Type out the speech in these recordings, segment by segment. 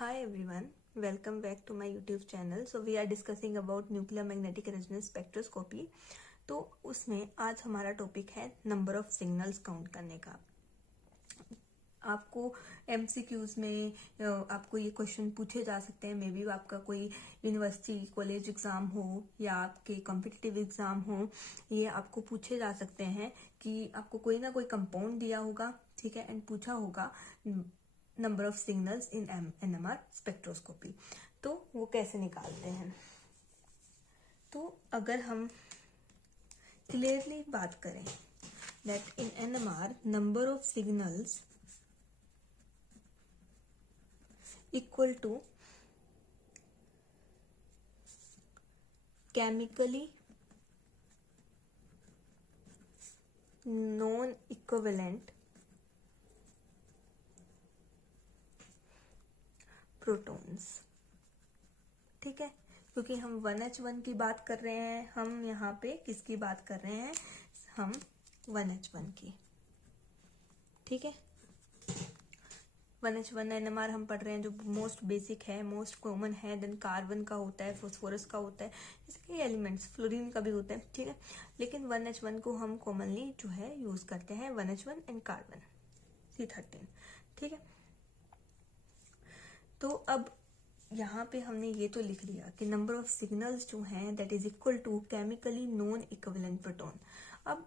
Hi everyone, welcome back to my YouTube channel. So we are discussing about nuclear magnetic resonance spectroscopy. तो उसमें आज हमारा topic है number of signals count करने का। आपको MCQs में आपको ये क्वेश्चन पूछे जा सकते हैं। मे बी आपका कोई यूनिवर्सिटी कॉलेज एग्जाम हो या आपके कॉम्पिटिटिव एग्जाम हो, ये आपको पूछे जा सकते हैं कि आपको कोई ना कोई कंपाउंड दिया होगा, ठीक है, एंड पूछा होगा number of signals in NMR spectroscopy. तो वो कैसे निकालते हैं। तो अगर हम क्लियरली बात करें that in NMR number of signals equal to chemically non equivalent protons, ठीक है, क्योंकि हम 1H1 की बात कर रहे हैं। हम यहाँ पे किसकी बात कर रहे हैं, हम 1H1 की, ठीक है। 1H1 NMR हम पढ़ रहे हैं जो मोस्ट बेसिक है, मोस्ट कॉमन है। देन कार्बन का होता है, फॉस्फोरस का होता है, इसके एलिमेंट्स फ्लोरीन का भी होता है, ठीक है। लेकिन 1H1 को हम कॉमनली जो है यूज करते हैं 1H1 एंड कार्बन C13, ठीक है। तो अब यहाँ पे हमने ये तो लिख लिया कि नंबर ऑफ सिग्नल्स जो हैं that is equal to chemically non equivalent proton. अब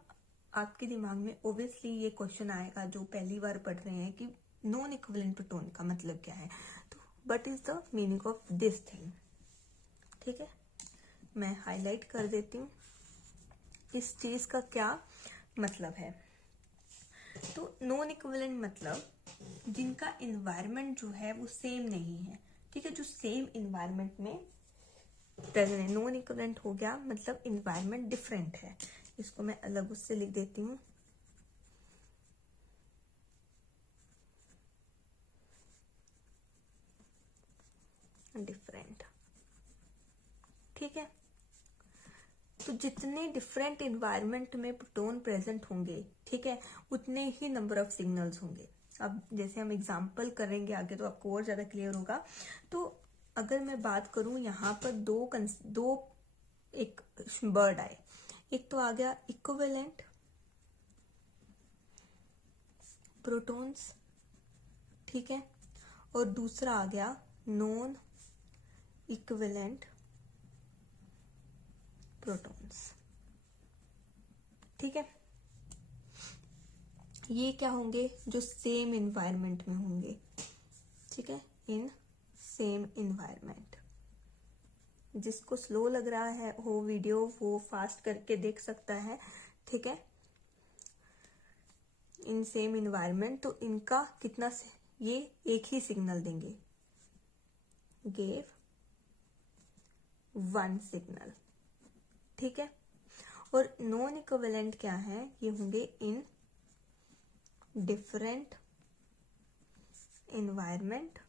आपके दिमाग में ओब्वियसली ये क्वेश्चन आएगा जो पहली बार पढ़ रहे हैं कि नॉन इक्विवेलेंट प्रोटॉन का मतलब क्या है। तो what is the meaning of this thing, ठीक है, मैं हाईलाइट कर देती हूँ इस चीज का क्या मतलब है। तो नॉन इक्विवेलेंट मतलब जिनका इन्वायरमेंट जो है वो सेम नहीं है, ठीक है, जो सेम इन्वायरमेंट में प्रेजेंट है। नॉन इक्विवेलेंट हो गया मतलब इन्वायरमेंट डिफरेंट है। इसको मैं अलग उससे लिख देती हूँ, डिफरेंट, ठीक है। तो जितने डिफरेंट इन्वायरमेंट में प्रोटॉन प्रेजेंट होंगे, ठीक है, उतने ही नंबर ऑफ सिग्नल्स होंगे। अब जैसे हम एग्जांपल करेंगे आगे तो आपको और ज्यादा क्लियर होगा। तो अगर मैं बात करूं यहाँ पर दो एक वर्ड आए, एक तो आ गया इक्विवेलेंट प्रोटॉन्स, ठीक है, और दूसरा आ गया नॉन इक्विवेलेंट प्रोटॉन्स, ठीक है। ये क्या होंगे, जो सेम इन्वायरमेंट में होंगे, ठीक है, इन सेम इन्वायरमेंट। जिसको स्लो लग रहा है हो वीडियो वो फास्ट करके देख सकता है, ठीक है। इन सेम इन्वायरमेंट, तो इनका कितना ये एक ही सिग्नल देंगे, गेव वन सिग्नल, ठीक है। और नॉन इक्विवेलेंट क्या है, ये होंगे इन डिफरेंट इन्वायरमेंट,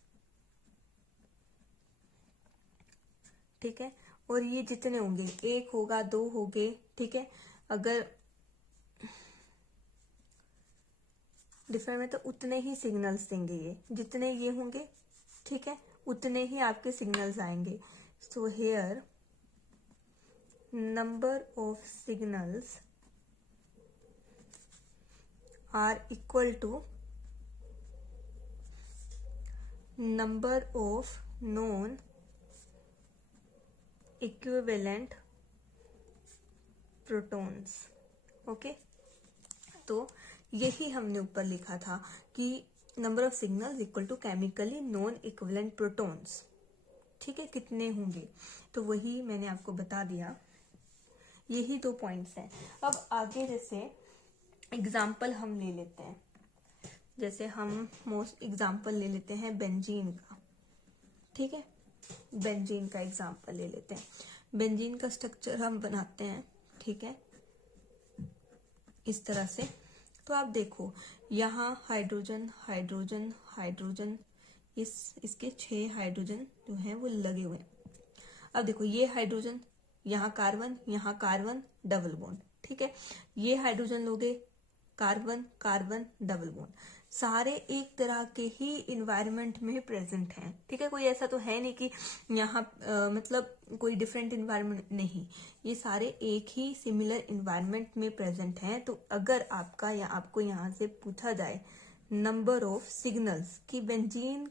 ठीक है। और ये जितने होंगे, एक होगा, दो होंगे, ठीक है। अगर डिफरेंट में तो उतने ही सिग्नल्स देंगे, ये जितने ये होंगे, ठीक है, उतने ही आपके सिग्नल्स आएंगे। So here number of signals are equal to number of non equivalent protons, okay. तो यही हमने ऊपर लिखा था कि number of signals equal to chemically non equivalent protons, ठीक है, कितने होंगे। तो वही मैंने आपको बता दिया, यही दो पॉइंट्स हैं। अब आगे जैसे एग्जाम्पल हम ले लेते हैं, जैसे हम मोस्ट एग्जाम्पल ले लेते हैं बेंजीन का, ठीक है, बेंजीन का एग्जाम्पल ले लेते हैं। बेंजीन का स्ट्रक्चर हम बनाते हैं, ठीक है, इस तरह से। तो आप देखो यहाँ हाइड्रोजन हाइड्रोजन हाइड्रोजन, इसके 6 हाइड्रोजन जो हैं वो लगे हुए हैं। अब देखो ये हाइड्रोजन, यहाँ कार्बन डबल बॉन्ड, ठीक है। ये हाइड्रोजन लोगे, कार्बन कार्बन डबल बॉन्ड। सारे एक तरह के ही इन्वायरमेंट में प्रेजेंट हैं, ठीक है। कोई ऐसा तो है नहीं कि यहाँ मतलब कोई डिफरेंट इन्वायरमेंट, नहीं, ये सारे एक ही सिमिलर इन्वायरमेंट में प्रेजेंट हैं। तो अगर आपका या आपको यहाँ से पूछा जाए नंबर ऑफ सिग्नल्स कि बेंजीन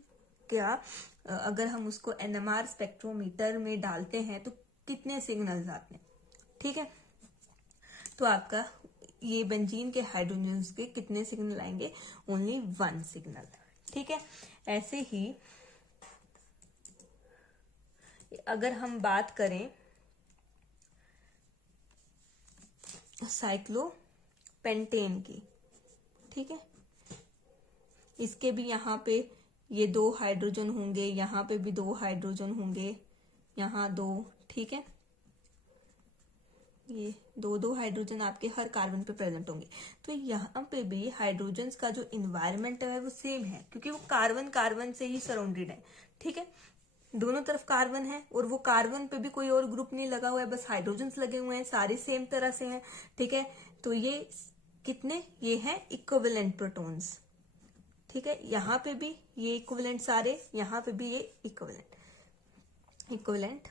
क्या अगर हम उसको NMR स्पेक्ट्रोमीटर में डालते हैं तो कितने सिग्नल्स आते हैं, ठीक है। तो आपका ये बेंजीन के हाइड्रोजन्स के कितने सिग्नल आएंगे, ओनली 1 सिग्नल, ठीक है। ऐसे ही अगर हम बात करें साइक्लोपेंटेन की, ठीक है, इसके भी यहाँ पे ये 2 हाइड्रोजन होंगे, यहाँ पे भी 2 हाइड्रोजन होंगे, यहाँ 2, ठीक है। ये 2 हाइड्रोजन आपके हर कार्बन पे प्रेजेंट होंगे। तो यहाँ पे भी हाइड्रोजन्स का जो इन्वायरमेंट है वो सेम है, क्योंकि वो कार्बन कार्बन से ही सराउंडेड है, ठीक है। दोनों तरफ कार्बन है और वो कार्बन पे भी कोई और ग्रुप नहीं लगा हुआ है, बस हाइड्रोजन्स लगे हुए हैं, सारे सेम तरह से हैं, ठीक है। तो ये कितने, ये हैं इक्विवेलेंट प्रोटॉन्स, ठीक है। यहाँ पे भी ये इक्विवेलेंट सारे, यहाँ पे भी ये इक्विवेलेंट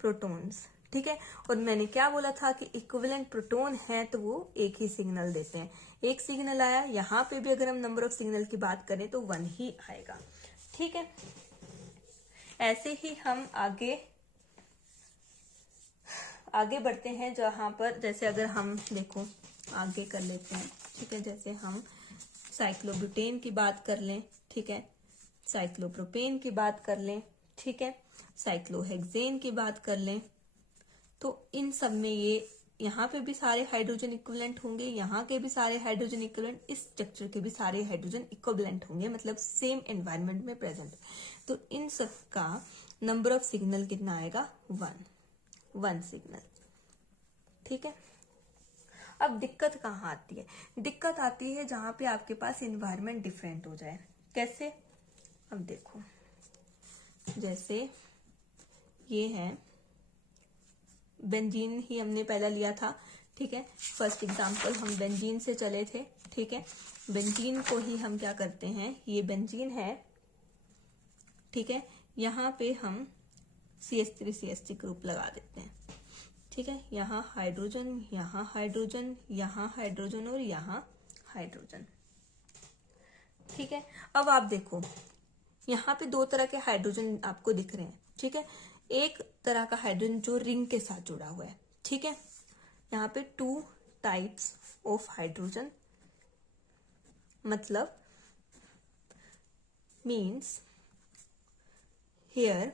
प्रोटॉन्स, ठीक है। और मैंने क्या बोला था कि इक्विवेलेंट प्रोटॉन है तो वो एक ही सिग्नल देते हैं, एक सिग्नल आया। यहाँ पे भी अगर हम नंबर ऑफ सिग्नल की बात करें तो 1 ही आएगा, ठीक है। ऐसे ही हम आगे बढ़ते हैं, जहां पर जैसे अगर हम देखो आगे कर लेते हैं, ठीक है। जैसे हम साइक्लोब्यूटेन की बात कर लें, ठीक है, साइक्लोप्रोपेन की बात कर लें, ठीक है, साइक्लोहेक्सेन की बात कर लें, तो इन सब में ये यहाँ पे भी सारे हाइड्रोजन इक्विवेलेंट होंगे, यहाँ के भी सारे हाइड्रोजन इक्विवेलेंट, इस स्ट्रक्चर के भी सारे हाइड्रोजन इक्विवेलेंट होंगे, मतलब सेम एनवायरनमेंट में प्रेजेंट। तो इन सब का नंबर ऑफ सिग्नल कितना आएगा, 1 सिग्नल, ठीक है। अब दिक्कत कहाँ आती है, दिक्कत आती है जहां पे आपके पास इन्वायरमेंट डिफरेंट हो जाए। कैसे, अब देखो जैसे ये है बेंजीन ही हमने पहला लिया था, ठीक है। फर्स्ट एग्जांपल हम बेंजीन से चले थे, ठीक है। बेंजीन को ही हम क्या करते हैं, ये बेंजीन है, ठीक है। यहाँ पे हम CH3CH3 ग्रुप लगा देते हैं, ठीक है। यहाँ हाइड्रोजन, यहाँ हाइड्रोजन, यहाँ हाइड्रोजन और यहाँ हाइड्रोजन, ठीक है। अब आप देखो यहाँ पे 2 तरह के हाइड्रोजन आपको दिख रहे हैं, ठीक है। एक तरह का हाइड्रोजन जो रिंग के साथ जुड़ा हुआ है, ठीक है। यहाँ पे 2 टाइप्स ऑफ हाइड्रोजन, मतलब मीन्स हियर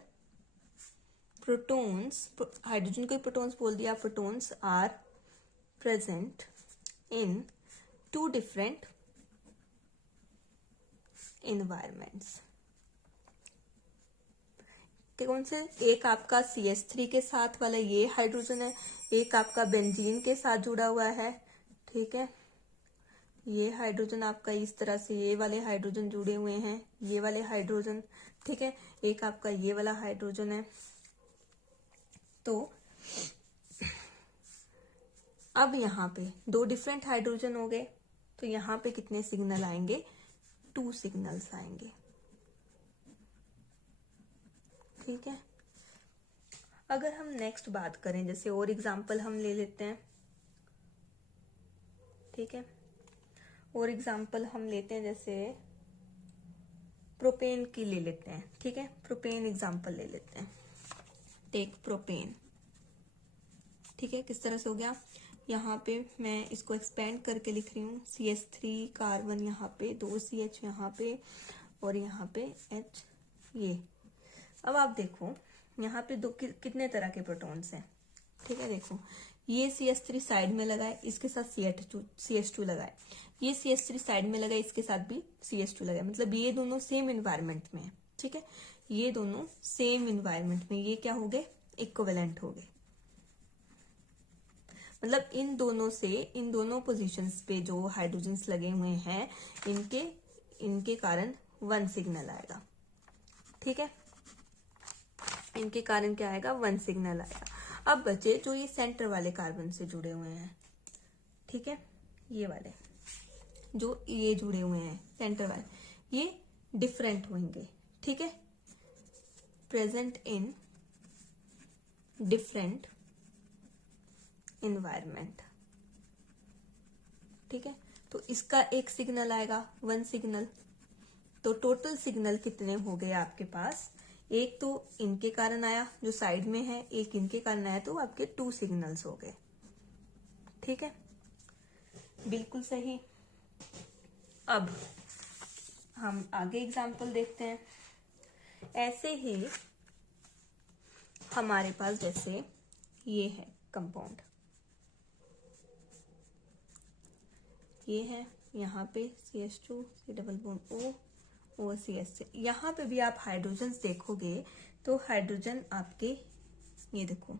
प्रोटॉन्स, हाइड्रोजन को प्रोटॉन्स बोल दिया, protons are present in 2 different environments. कौन से, एक आपका CH3 के साथ वाला ये हाइड्रोजन है, एक आपका बेंजीन के साथ जुड़ा हुआ है, ठीक है। ये हाइड्रोजन आपका इस तरह से, ये वाले हाइड्रोजन जुड़े हुए हैं, ये वाले हाइड्रोजन, ठीक है। एक आपका ये वाला हाइड्रोजन है। तो अब यहाँ पे 2 डिफरेंट हाइड्रोजन हो गए, तो यहाँ पे कितने सिग्नल आएंगे, 2 सिग्नल्स आएंगे, ठीक है। अगर हम नेक्स्ट बात करें, जैसे और एग्जांपल हम ले लेते हैं, ठीक है। और एग्जांपल हम लेते हैं, जैसे प्रोपेन की ले लेते हैं, ठीक है। प्रोपेन एग्जांपल ले लेते हैं, टेक प्रोपेन, ठीक है। किस तरह से हो गया, यहाँ पे मैं इसको एक्सपेंड करके लिख रही हूँ, CH3 कार्बन यहाँ पे, 2 CH यहाँ पे और यहाँ पे H, ये। अब आप देखो यहाँ पे कितने तरह के प्रोटॉन्स हैं, ठीक है। देखो ये CH3 साइड में लगा है, इसके साथ CH2 लगा है, ये CH3 साइड में लगा है, इसके साथ भी CH2 लगा है, मतलब ये दोनों सेम एनवायरनमेंट में है, ठीक है। ये दोनों सेम एनवायरनमेंट में, ये क्या हो गए, इक्विवेलेंट हो गए। मतलब इन दोनों पोजीशंस पे जो हाइड्रोजन्स लगे हुए हैं, इनके कारण 1 सिग्नल आएगा, ठीक है। इनके कारण क्या आएगा, 1 सिग्नल आएगा। अब बचे जो ये सेंटर वाले कार्बन से जुड़े हुए हैं, ठीक है, ये वाले, जो ये जुड़े हुए हैं सेंटर वाले ये डिफरेंट होंगे, ठीक है, प्रेजेंट इन डिफरेंट इन्वायरमेंट, ठीक है। तो इसका एक सिग्नल आएगा, वन सिग्नल। तो टोटल सिग्नल कितने हो गए आपके पास, एक तो इनके कारण आया जो साइड में है, एक इनके कारण आया, तो आपके 2 सिग्नल्स हो गए, ठीक है, बिल्कुल सही। अब हम आगे एग्जाम्पल देखते हैं। ऐसे ही हमारे पास जैसे ये है कंपाउंड, ये है, यहाँ पे CH2 C double bond O और CH से, यहाँ पे भी आप हाइड्रोजन देखोगे तो हाइड्रोजन आपके ये देखो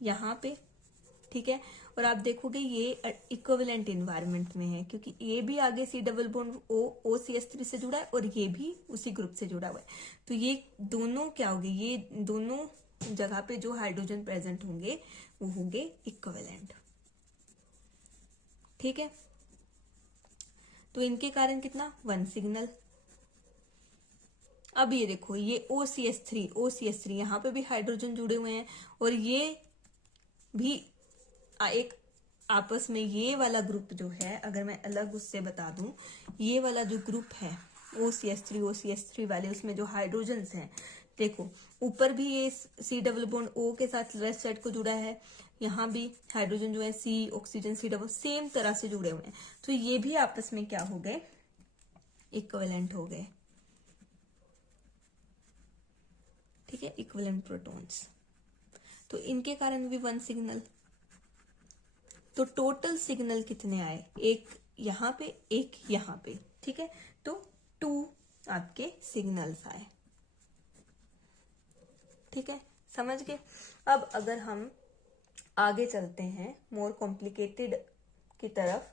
यहाँ पे, ठीक है, और आप देखोगे ये इक्विवेलेंट इन्वायरमेंट में है क्योंकि ये भी आगे C double bond O CH3 से जुड़ा है और ये भी उसी ग्रुप से जुड़ा हुआ है। तो ये दोनों क्या होंगे, ये दोनों जगह पे जो हाइड्रोजन प्रेजेंट होंगे वो होंगे इक्विवेलेंट, ठीक है। तो इनके कारण कितना, 1 सिग्नल। अब ये देखो ये OCH3 यहाँ पे भी हाइड्रोजन जुड़े हुए हैं और ये भी एक आपस में, ये वाला ग्रुप जो है, अगर मैं अलग उससे बता दूं, ये वाला जो ग्रुप है OCH3 वाले, उसमें जो हाइड्रोजन्स हैं, देखो ऊपर भी ये C डबल बॉन्ड O के साथ लेफ्ट साइड को जुड़ा है, यहाँ भी हाइड्रोजन जो है C oxygen C double same तरह से जुड़े हुए हैं, तो ये भी आपस में क्या हो गए, इक्विवेलेंट हो गए, ठीक है, इक्विवेलेंट प्रोटॉन्स। तो इनके कारण भी 1 सिग्नल। तो टोटल सिग्नल कितने आए, एक यहाँ पे एक यहाँ पे, ठीक है, तो 2 आपके सिग्नल्स आए, ठीक है, समझ गए। अब अगर हम आगे चलते हैं मोर कॉम्प्लिकेटेड की तरफ,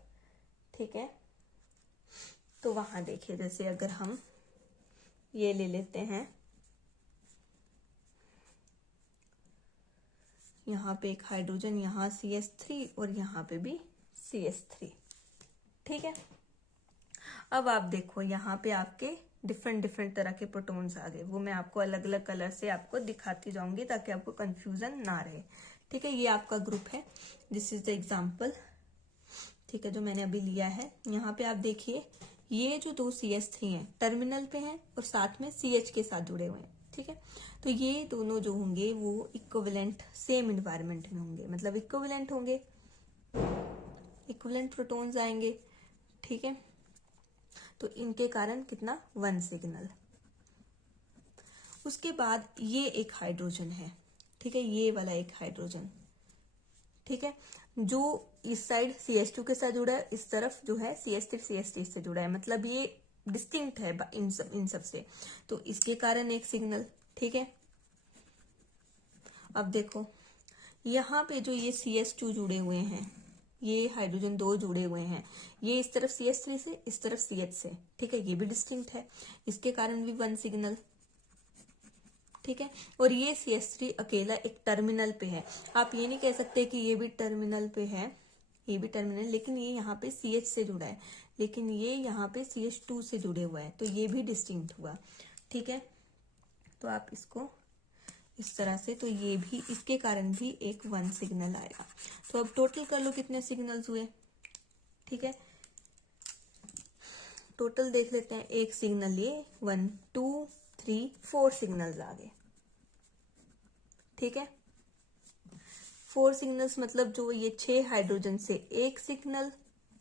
ठीक है, तो वहां देखिए, जैसे अगर हम ये ले लेते हैं, यहाँ पे एक हाइड्रोजन, यहाँ CH3 और यहाँ पे भी CH3, ठीक है। अब आप देखो यहाँ पे आपके डिफरेंट तरह के प्रोटॉन्स आ गए, वो मैं आपको अलग अलग कलर से आपको दिखाती जाऊंगी ताकि आपको कंफ्यूजन ना रहे, ठीक है। ये आपका ग्रुप है, दिस इज द एग्जाम्पल, ठीक है, जो मैंने अभी लिया है। यहाँ पे आप देखिए ये जो 2 CH3 हैं टर्मिनल पे हैं और साथ में CH के साथ जुड़े हुए हैं, ठीक है। तो ये दोनों जो होंगे वो इक्विवेलेंट सेम इन्वायरमेंट में होंगे, मतलब इक्विवेलेंट होंगे, इक्विवेलेंट प्रोटॉन्स आएंगे, ठीक है। तो इनके कारण कितना, 1 सिग्नल। उसके बाद ये एक हाइड्रोजन है, ठीक है, ये वाला एक हाइड्रोजन, ठीक है, जो इस साइड CH2 के साथ जुड़ा है, इस तरफ जो है CH3 से जुड़ा है, मतलब ये डिस्टिंक्ट है इन सब से, तो इसके कारण एक सिग्नल, ठीक है। अब देखो यहाँ पे जो ये CH2 जुड़े हुए हैं, ये हाइड्रोजन 2 जुड़े हुए हैं, ये इस तरफ CH3 से, इस तरफ CH से, ठीक है, ये भी डिस्टिंक्ट है, इसके कारण भी 1 सिग्नल, ठीक है। और ये CH3 अकेला एक टर्मिनल पे है, आप ये नहीं कह सकते कि ये भी टर्मिनल पे है, ये भी टर्मिनल, लेकिन ये यहाँ पे CH से जुड़ा है, लेकिन ये यहाँ पे CH2 से जुड़े हुआ है, तो ये भी डिस्टिंक्ट हुआ, ठीक है। तो आप इसको इस तरह से, तो ये भी, इसके कारण भी एक 1 सिग्नल आएगा। तो अब टोटल कर लो कितने सिग्नल्स हुए, ठीक है, टोटल देख लेते हैं। एक सिग्नल ये 1 2 3 4 सिग्नल्स आ गए, ठीक है, 4 सिग्नल्स, मतलब जो ये 6 हाइड्रोजन से एक सिग्नल,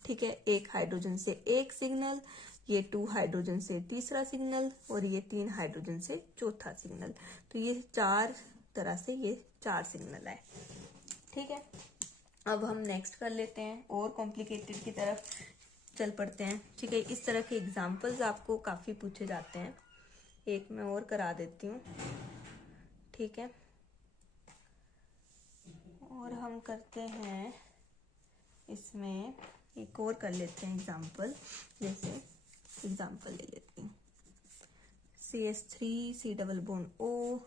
ठीक है, एक हाइड्रोजन से एक सिग्नल, ये 2 हाइड्रोजन से तीसरा सिग्नल और ये 3 हाइड्रोजन से चौथा सिग्नल, तो ये 4 तरह से ये 4 सिग्नल है, ठीक है। अब हम नेक्स्ट कर लेते हैं और कॉम्प्लिकेटेड की तरफ चल पड़ते हैं, ठीक है। इस तरह के एग्जाम्पल्स आपको काफी पूछे जाते हैं, एक मैं और करा देती हूँ, ठीक है। और हम करते हैं इसमें एक और कर लेते हैं एग्जाम्पल, जैसे एग्जाम्पल ले लेती हूँ, CH3 C double bond O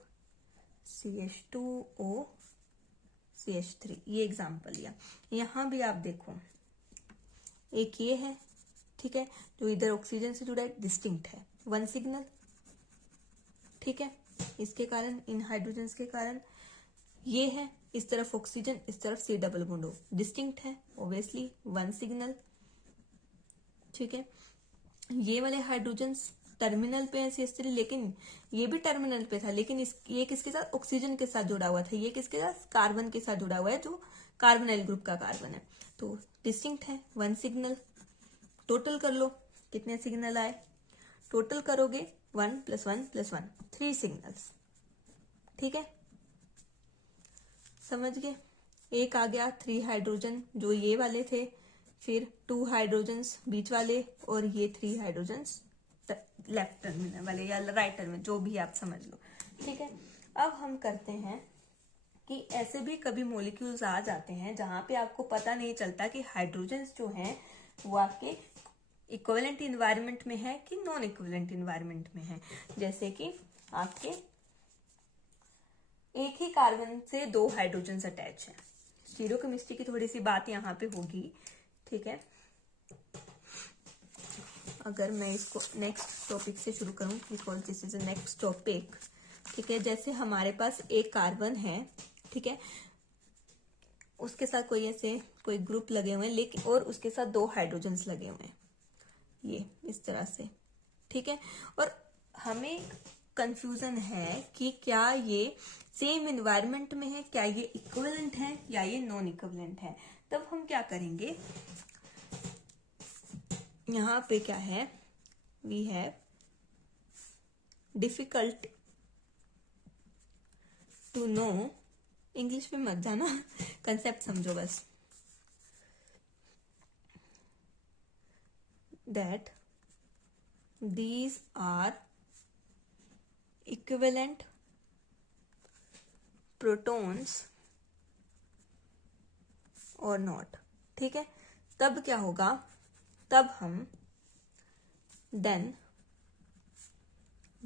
CH2O CH3, ये एग्जाम्पल लिया। यहाँ भी आप देखो एक ये है ठीक है, जो इधर ऑक्सीजन से जुड़ा है डिस्टिंक्ट है, वन सिग्नल, ठीक है। इसके कारण, इन हाइड्रोजन्स के कारण ये है, इस तरफ ऑक्सीजन, इस तरफ C double bond O, distinct है ऑब्वियसली, वन सिग्नल, ठीक है। ये वाले हाइड्रोजन्स टर्मिनल पे है CH3, लेकिन ये भी टर्मिनल पे था, लेकिन ये किसके साथ, ऑक्सीजन के साथ जुड़ा हुआ था, ये किसके साथ, कार्बन के साथ जुड़ा हुआ है, जो कार्बोनाइल ग्रुप का कार्बन है, तो डिस्टिंक्ट है, वन सिग्नल। टोटल कर लो कितने सिग्नल आए, टोटल करोगे 1 + 1 + 1, 3 सिग्नल्स, ठीक है, समझ गए। एक आ गया 3 हाइड्रोजन जो ये वाले थे, फिर 2 हाइड्रोजन्स बीच वाले, और ये 3 हाइड्रोजन्स लेफ्ट टर्मिनल वाले या राइट टर्मिनल, जो भी आप समझ लो, ठीक है। अब हम करते हैं कि ऐसे भी कभी मॉलिक्यूल्स आ जाते हैं जहां पे आपको पता नहीं चलता कि हाइड्रोजन्स जो हैं वो आपके इक्विवेलेंट इन्वायरमेंट में है कि नॉन इक्विवेलेंट इन्वायरमेंट में है। जैसे कि आपके एक ही कार्बन से 2 हाइड्रोजन्स अटैच हैं, स्टीरियोकेमिस्ट्री की थोड़ी सी बात यहाँ पे होगी, ठीक है। अगर मैं इसको नेक्स्ट टॉपिक से शुरू करूं, because this is a next topic, ठीक है। जैसे हमारे पास एक कार्बन है, ठीक है, उसके साथ कोई ग्रुप लगे हुए हैं, लेकिन और उसके साथ 2 हाइड्रोजन्स लगे हुए हैं, ये इस तरह से, ठीक है। और हमें कंफ्यूजन है कि क्या ये सेम इन्वायरमेंट में है, क्या ये इक्विवेलेंट है या ये नॉन इक्विवेलेंट है। तब हम क्या करेंगे, यहाँ पे क्या है, we have difficult to know, English में मत जाना, कंसेप्ट समझो बस, that these are equivalent protons or not, ठीक है। तब क्या होगा, तब हम then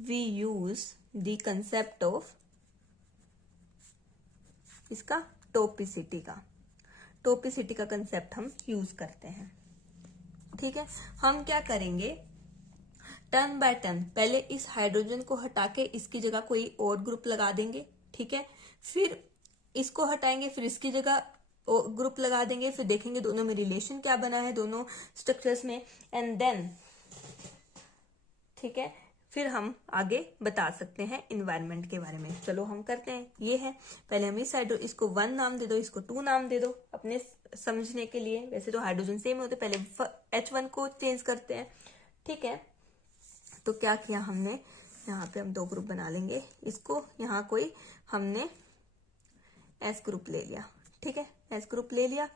we use the concept of इसका टोपिसिटी का कंसेप्ट हम यूज करते हैं, ठीक है। हम क्या करेंगे, टर्न बाय टर्न, पहले इस हाइड्रोजन को हटा के इसकी जगह कोई और ग्रुप लगा देंगे, ठीक है। फिर इसको हटाएंगे, फिर इसकी जगह ग्रुप लगा देंगे, फिर देखेंगे दोनों में रिलेशन क्या बना है, दोनों स्ट्रक्चर्स में, एंड देन, ठीक है, फिर हम आगे बता सकते हैं इन्वायरमेंट के बारे में। चलो हम करते हैं, ये है, पहले हम इस हाइड्रो, इसको 1 नाम दे दो, इसको 2 नाम दे दो अपने समझने के लिए। वैसे तो हाइड्रोजन सेम होते, पहले H1 को चेंज करते हैं, ठीक है। तो क्या किया हमने, यहाँ पे हम 2 ग्रुप बना लेंगे, इसको यहाँ कोई हमने S ग्रुप ले लिया, ठीक है, S ग्रुप ले लिया,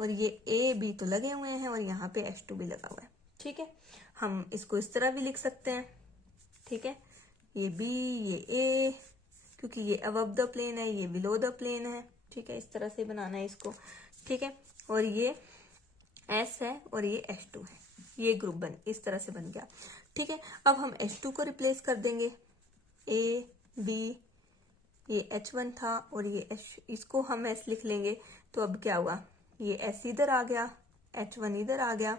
और ये A B तो लगे हुए हैं, और यहाँ पे H2 भी लगा हुआ है, ठीक है। हम इसको इस तरह भी लिख सकते हैं, ठीक है, ये B ये A, क्योंकि ये अबव द प्लेन है, ये बिलो द प्लेन है, ठीक है, इस तरह से बनाना है इसको, ठीक है। और ये S है और ये H2 है, ये ग्रुप इस तरह से बन गया, ठीक है। अब हम H2 को रिप्लेस कर देंगे, A B, ये H1 था और ये इसको हम S लिख लेंगे, तो अब क्या हुआ, ये S इधर आ गया, H1 इधर आ गया,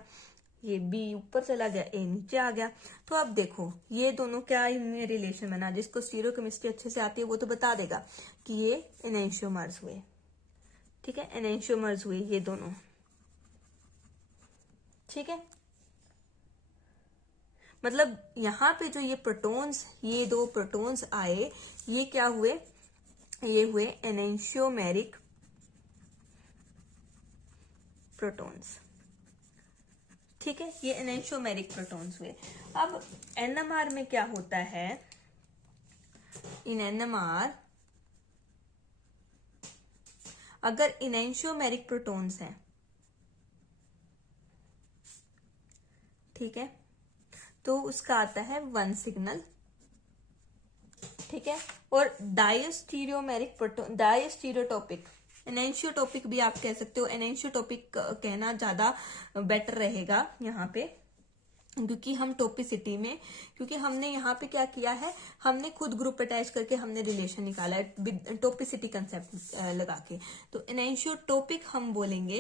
ये B ऊपर चला गया, A नीचे आ गया। तो अब देखो ये दोनों क्या इनमें रिलेशन बना, जिसको स्टीरियोकेमिस्ट्री अच्छे से आती है वो तो बता देगा कि ये एनेंशियोमर्स हुए, ठीक है, एनेंशियोमर्स हुए ये दोनों, ठीक है। मतलब यहाँ पे जो ये प्रोटॉन्स, ये 2 प्रोटॉन्स आए, ये क्या हुए, ये हुए एनेंशियोमेरिक प्रोटॉन्स, ठीक है, ये एनेंशियोमेरिक प्रोटॉन्स हुए। अब NMR में क्या होता है, इन NMR अगर एनेंशियोमेरिक प्रोटॉन्स हैं, ठीक है, तो उसका आता है 1 सिग्नल, ठीक है। और डायस्टीरियोमेरिक प्रोटॉन, डायस्टीरियोटॉपिक, एनेंशियोटॉपिक भी आप कह सकते हो, एनेंशियोटॉपिक कहना ज्यादा बेटर रहेगा यहाँ पे, क्योंकि हम टोपिसिटी में, क्योंकि हमने यहाँ पे क्या किया है, हमने खुद ग्रुप अटैच करके हमने रिलेशन निकाला है टोपिसिटी कंसेप्ट लगा के। तो एनेंशियोटॉपिक हम बोलेंगे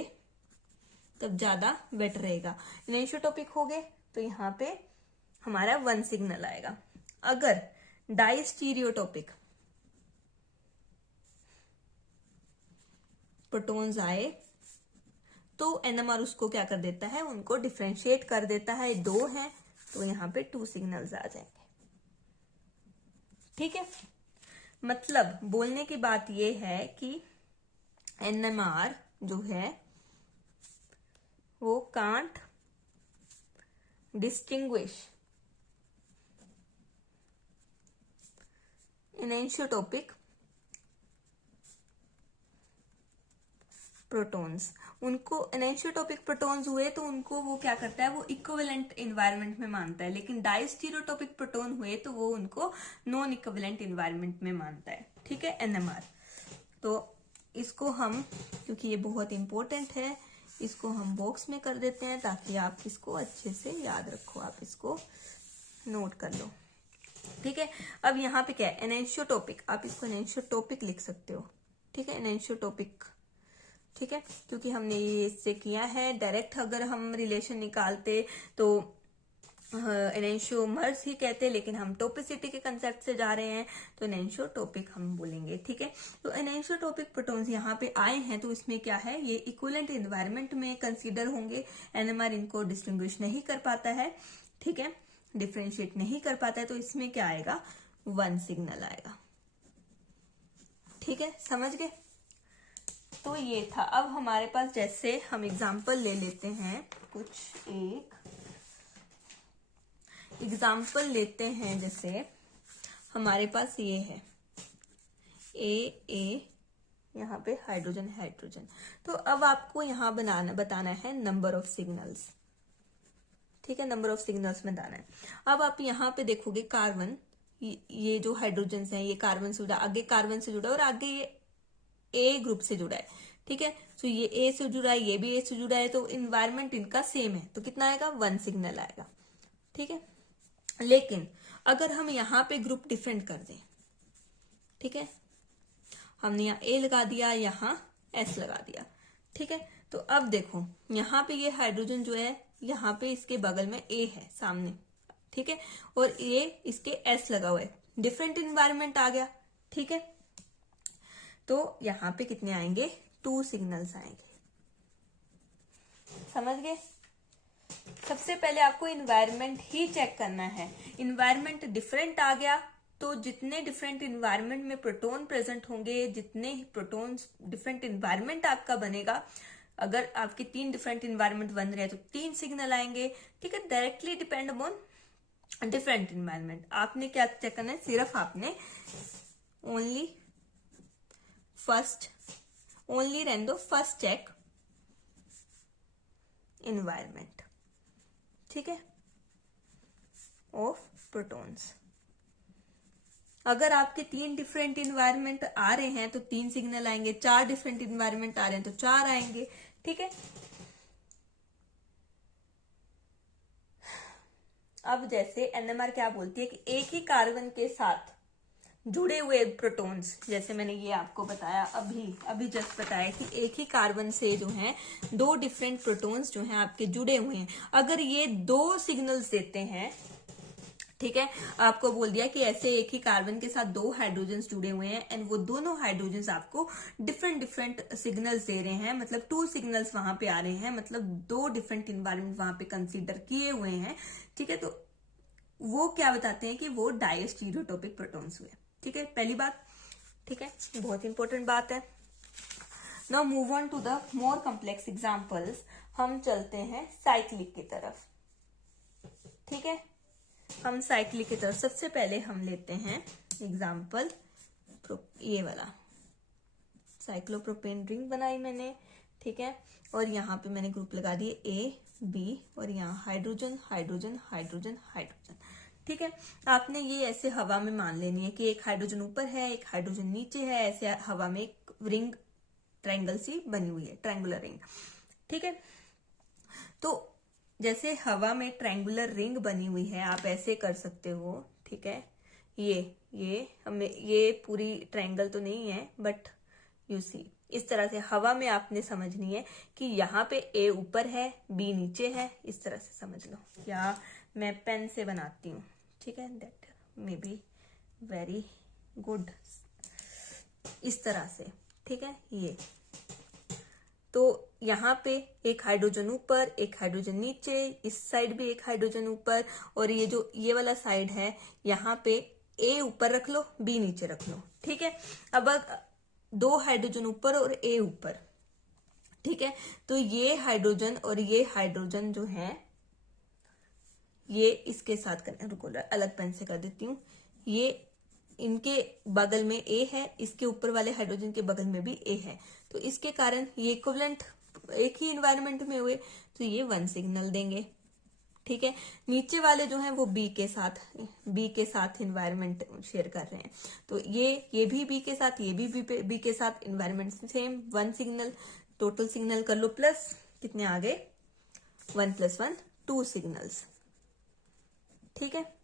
तब ज्यादा बेटर रहेगा। एनेंशियोटॉपिक हो गए तो यहाँ पे हमारा 1 सिग्नल आएगा। अगर डायस्टीरियोटॉपिक प्रोटॉन्स आए तो एनएमआर उसको क्या कर देता है, उनको डिफ्रेंशिएट कर देता है। 2 है तो यहाँ पे 2 सिग्नल्स आ जाएंगे। ठीक है, मतलब बोलने की बात ये है कि एनएमआर जो है वो कांट डिस्टिंग्विश एनेंशियोटॉपिक प्रोटॉन्स। उनको एनेंशियोटॉपिक प्रोटॉन्स हुए तो उनको वो क्या करता है, वो इक्विवेलेंट एनवायरनमेंट में मानता है, लेकिन डायस्टीरियोटॉपिक प्रोटॉन हुए तो वो उनको नॉन इक्विवेलेंट एनवायरनमेंट में मानता है। ठीक है, एनएमआर। तो इसको हम, क्योंकि ये बहुत इंपॉर्टेंट है, इसको हम बॉक्स में कर देते हैं ताकि आप इसको अच्छे से याद रखो, आप इसको नोट कर लो। ठीक है, अब यहाँ पे क्या है, एनेंशियोटॉपिक, आप इसको एनेंशियोटॉपिक लिख सकते हो। ठीक है, एनेंशियोटॉपिक। ठीक है, क्योंकि हमने ये इससे किया है। डायरेक्ट अगर हम रिलेशन निकालते तो एनेंशियोमर्स ही कहते, लेकिन हम टोपिसिटी के कंसेप्ट से जा रहे हैं तो एनेंशियोटॉपिक हम बोलेंगे। ठीक है, तो एनेंशियोटॉपिक प्रोटॉन्स यहाँ पे आए हैं तो इसमें क्या है, ये इक्विवेलेंट एनवायरनमेंट में कंसीडर होंगे। एनएमआर इनको डिस्टिंग्विश नहीं कर पाता है, ठीक है, डिफ्रेंशिएट नहीं कर पाता है, तो इसमें क्या आएगा, 1 सिग्नल आएगा। ठीक है, समझ गए। तो ये था। अब हमारे पास जैसे हम एग्जाम्पल ले लेते हैं, कुछ एक एग्जाम्पल लेते हैं। जैसे हमारे पास ये है ए यहाँ पे हाइड्रोजन हाइड्रोजन। तो अब आपको यहाँ बताना है नंबर ऑफ सिग्नल्स। ठीक है, नंबर ऑफ सिग्नल्स में बताना है। अब आप यहाँ पे देखोगे कार्बन, ये जो हाइड्रोजन है ये कार्बन से जुड़ा, आगे कार्बन से जुड़ा और आगे ये ए ग्रुप से जुड़ा है। ठीक है, तो ये ए से जुड़ा है, ये भी ए से जुड़ा है, तो इन्वायरमेंट इनका सेम है, तो कितना आएगा, 1 सिग्नल आएगा। ठीक है, लेकिन अगर हम यहाँ पे ग्रुप डिफरेंट कर दें, ठीक है, हमने यहाँ ए लगा दिया, यहाँ एस लगा दिया। ठीक है, तो अब देखो यहाँ पे ये हाइड्रोजन जो है, यहाँ पे इसके बगल में ए है सामने, ठीक है, और ये इसके एस लगा हुआ है, डिफरेंट इन्वायरमेंट आ गया। ठीक है, तो यहाँ पे कितने आएंगे, 2 सिग्नल्स आएंगे। समझ गए। सबसे पहले आपको इन्वायरमेंट ही चेक करना है। इन्वायरमेंट डिफरेंट आ गया तो जितने डिफरेंट इन्वायरमेंट में प्रोटॉन प्रेजेंट होंगे, जितने डिफरेंट इन्वायरमेंट आपका बनेगा, अगर आपके 3 डिफरेंट इन्वायरमेंट बन रहे हैं तो 3 सिग्नल आएंगे। ठीक है, directly depend upon different environment. आपने क्या चेक करना है, सिर्फ आपने ओनली रन दो फर्स्ट चेक इन्वायरमेंट। ठीक है, ऑफ प्रोटॉन्स। अगर आपके 3 डिफरेंट इन्वायरमेंट आ रहे हैं तो 3 सिग्नल आएंगे, 4 डिफरेंट इन्वायरमेंट आ रहे हैं तो 4 आएंगे। ठीक है, अब जैसे एनएमआर क्या बोलती है कि एक ही कार्बन के साथ जुड़े हुए प्रोटॉन्स, जैसे मैंने ये आपको बताया अभी जस्ट बताया कि एक ही कार्बन से जो है 2 डिफरेंट प्रोटॉन्स जो हैं आपके जुड़े हुए हैं, अगर ये 2 सिग्नल्स देते हैं, ठीक है, आपको बोल दिया कि ऐसे एक ही कार्बन के साथ 2 हाइड्रोजन्स जुड़े हुए हैं एंड वो दोनों हाइड्रोजन्स आपको डिफरेंट सिग्नल्स दे रहे हैं, मतलब 2 सिग्नल्स वहां पे आ रहे हैं, मतलब 2 डिफरेंट इन्वायरमेंट वहां पे कंसीडर किए हुए हैं। ठीक है, तो वो क्या बताते हैं कि वो डायस्टीरियोटॉपिक प्रोटॉन्स हुए। ठीक है, पहली बात। ठीक है, बहुत इंपॉर्टेंट बात है। Now move on to the more complex examples. हम चलते हैं साइक्लिक की तरफ। ठीक है, हम साइक्लिक की तरफ सबसे पहले हम लेते हैं एग्जांपल ये वाला, साइक्लोप्रोपेन रिंग बनाई मैंने। ठीक है, और यहाँ पे मैंने ग्रुप लगा दिए ए बी और यहाँ हाइड्रोजन हाइड्रोजन हाइड्रोजन हाइड्रोजन। ठीक है, आपने ये ऐसे हवा में मान लेनी है कि एक हाइड्रोजन ऊपर है, एक हाइड्रोजन नीचे है, ऐसे हवा में एक रिंग ट्रायंगल सी बनी हुई है, ट्रायंगुलर रिंग। ठीक है, तो जैसे हवा में ट्रायंगुलर रिंग बनी हुई है, आप ऐसे कर सकते हो। ठीक है, ये पूरी ट्रायंगल तो नहीं है, बट यू सी इस तरह से हवा में आपने समझनी है कि यहाँ पे ए ऊपर है, बी नीचे है, इस तरह से समझ लो। या मैं पेन से बनाती हूँ, ठीक है, that may be very good, इस तरह से, ठीक है। ये तो यहाँ पे एक हाइड्रोजन ऊपर, एक हाइड्रोजन नीचे, इस साइड भी एक हाइड्रोजन ऊपर, और ये जो ये वाला साइड है यहाँ पे ए ऊपर रख लो, बी नीचे रख लो, ठीक है। अब 2 हाइड्रोजन ऊपर और ए ऊपर, ठीक है। तो ये हाइड्रोजन और ये हाइड्रोजन जो है ये इसके साथ करना, रुको अलग पेन से कर देती हूँ। ये इनके बगल में ए है, इसके ऊपर वाले हाइड्रोजन के बगल में भी ए है, तो इसके कारण ये इक्विवेलेंट एक ही एनवायरनमेंट में हुए, तो ये 1 सिग्नल देंगे, ठीक है। नीचे वाले जो हैं वो बी के साथ एनवायरनमेंट शेयर कर रहे हैं, तो ये भी बी के साथ, ये भी बी के साथ environment same, 1 signal, total signal कर लो प्लस कितने आ गए, 1 + 1 2 सिग्नल्स, ठीक है।